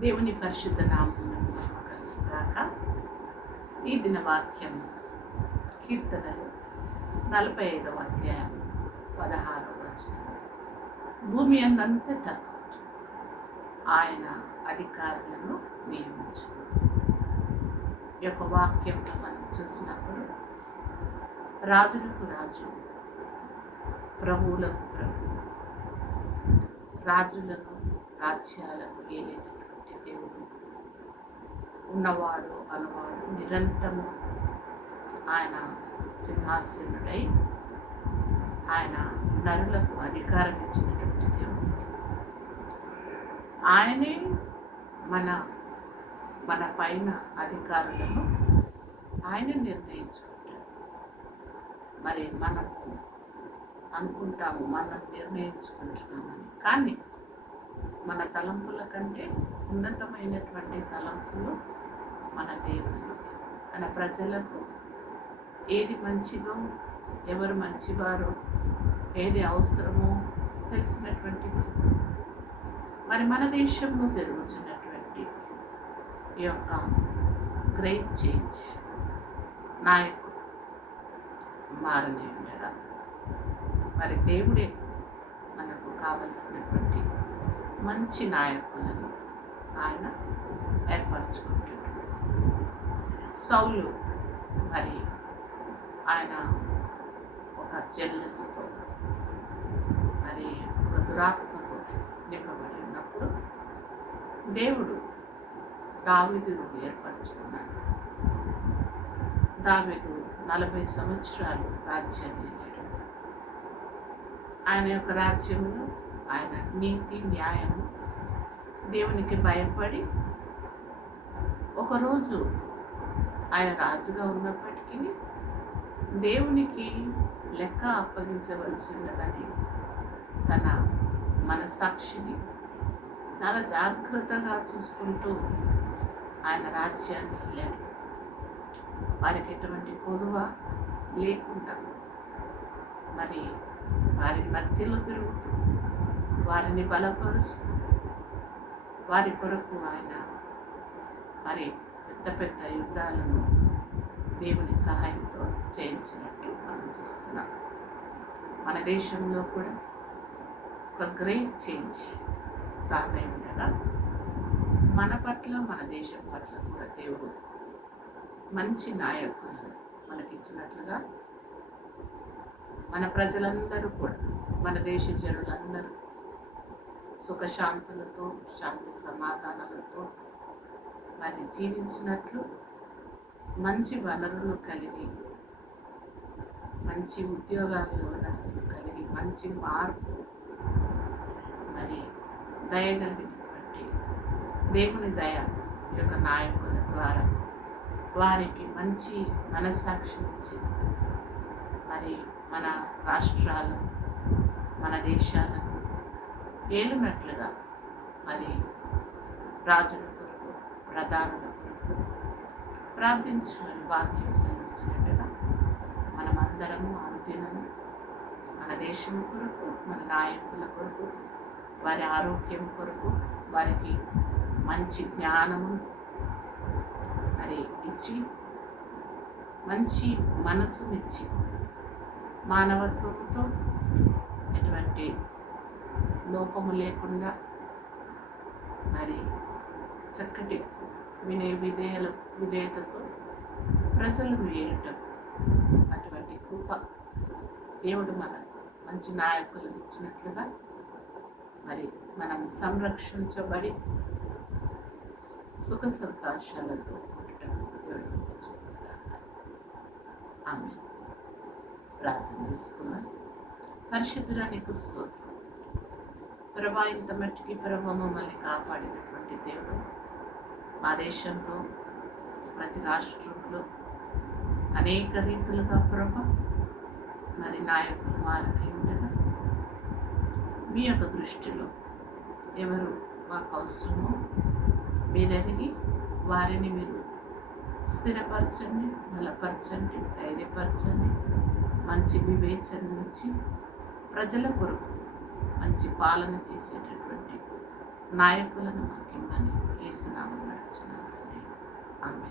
దేవుని పరిశుద్ధ నామం ఈ దిన వాక్యం కీర్తనలు నలభై ఐదవ అధ్యాయం పదహారవ వచనం. భూమి అందంతటా ఆయన అధికారులను నియమించు యొక్క వాక్యంలో మనం చూసినప్పుడు రాజులకు రాజు ప్రభువులకు ప్రభు రాజులను రాజ్యాలను ఏలేటప్పుడు ఉన్నవాడు అనవాడు నిరంతరము ఆయన సింహాసనుడై ఆయన నరులకు అధికారం ఇచ్చినటువంటి దేవుడు. ఆయనే మన మన పైన అధికారులను ఆయన నిర్ణయించుకుంటాడు. మరి మనము అనుకుంటాము మనం నిర్ణయించుకుంటున్నామని. కానీ మన తలంపుల కంటే ఉన్నతమైనటువంటి తలంపులు మన దేవుడు. తన ప్రజలకు ఏది మంచిదో ఎవరు మంచివారో ఏది అవసరమో తెలిసినటువంటి మరి మన దేశంలో జరుగుతున్నటువంటి ఈ యొక్క గ్రేట్ చేంజ్ నాయకుడు మారని ఉండగా మరి దేవుడే మనకు కావలసినటువంటి మంచి నాయకులను ఆయన ఏర్పరచుకుంటున్నాడు. సౌలు మరి ఆయన ఒక జెల్లెస్తో మరి ఒక దురాత్మతో నింపబడి ఉన్నప్పుడు దేవుడు దావిదును ఏర్పరచుకున్నాడు. దావిదు నలభై సంవత్సరాలు రాజ్యాన్ని ఆయన యొక్క రాజ్యంలో ఆయన నీతి న్యాయము. దేవునికి భయపడి ఒకరోజు ఆయన రాజుగా ఉన్నప్పటికీ దేవునికి లెక్క అప్పగించవలసి ఉన్నదని తన మనసాక్షిని చాలా జాగ్రత్తగా చూసుకుంటూ ఆయన రాజ్యాన్ని వెళ్ళాడు. వారికి ఎటువంటి కొదువ లేకుండా మరి వారి మధ్యలో తిరుగుతూ వారిని బలపరుస్తూ వారి కొరకు ఆయన మరి పెద్ద పెద్ద యుద్ధాలను దేవుని సహాయంతో చేయించినట్టు మనం చూస్తున్నాం. మన దేశంలో కూడా ఒక గ్రేట్ చేంజ్ రానై ఉండగా మన పట్ల మన దేశం పట్ల కూడా దేవుడు మంచి నాయకులను మనకిచ్చినట్లుగా మన ప్రజలందరూ కూడా మన దేశ జనులందరూ సుఖశాంతులతో శాంతి సమాధానాలతో మరి జీవించినట్లు మంచి వనరులు కలిగి మంచి ఉద్యోగ వ్యవస్థలు కలిగి మంచి మార్పు మరి దయగలిగినటువంటి దేవుని దయ ఈ యొక్క నాయకుల ద్వారా వారికి మంచి మనసాక్షినిచ్చి మరి మన రాష్ట్రాలు మన దేశాలను ఏలునట్లుగా మరి రాజుల కొరకు ప్రధానుల కొరకు ప్రార్థించుకుని వాక్యం సెలవిచ్చినట్టుగా మనమందరము అనుదినము మన దేశం కొరకు మన నాయకుల కొరకు వారి ఆరోగ్యం కొరకు వారికి మంచి జ్ఞానము మరి ఇచ్చి మంచి మనసునిచ్చి మానవత్వంతో ఎటువంటి లోపము లేకుండా మరి చక్కటి వినయ విధేయల విధేయతతో ప్రజలను ఏలుటకు అటువంటి కృప దేవుడు మనకు మంచి నాయకులు ఇచ్చినట్లుగా మరి మనం సంరక్షించబడి సుఖ సంతోషాలతో ఉండటం దేవుడు ఆమె ప్రార్థన చేసుకున్నాం పరిశుద్ధురానికి స్తోత్రం. ప్రభా ఇంత మట్టికి ప్రభా మమ్మల్ని కాపాడినటువంటి దేవుడు. మా దేశంలో ప్రతి రాష్ట్రంలో అనేక రీతులుగా ప్రభ మరి నాయకులు మారుతూ ఉండగా మీ యొక్క దృష్టిలో ఎవరు మాకు అవసరమో మీరెరిగి వారిని మీరు స్థిరపరచండి బలపరచండి ధైర్యపరచండి మంచి వివేచననిచ్చి ప్రజల కొరకు మంచి పాలన చేసేటటువంటి నాయకులను మాకిమ్మని వేసునామని నడుచున్నాను ఆమె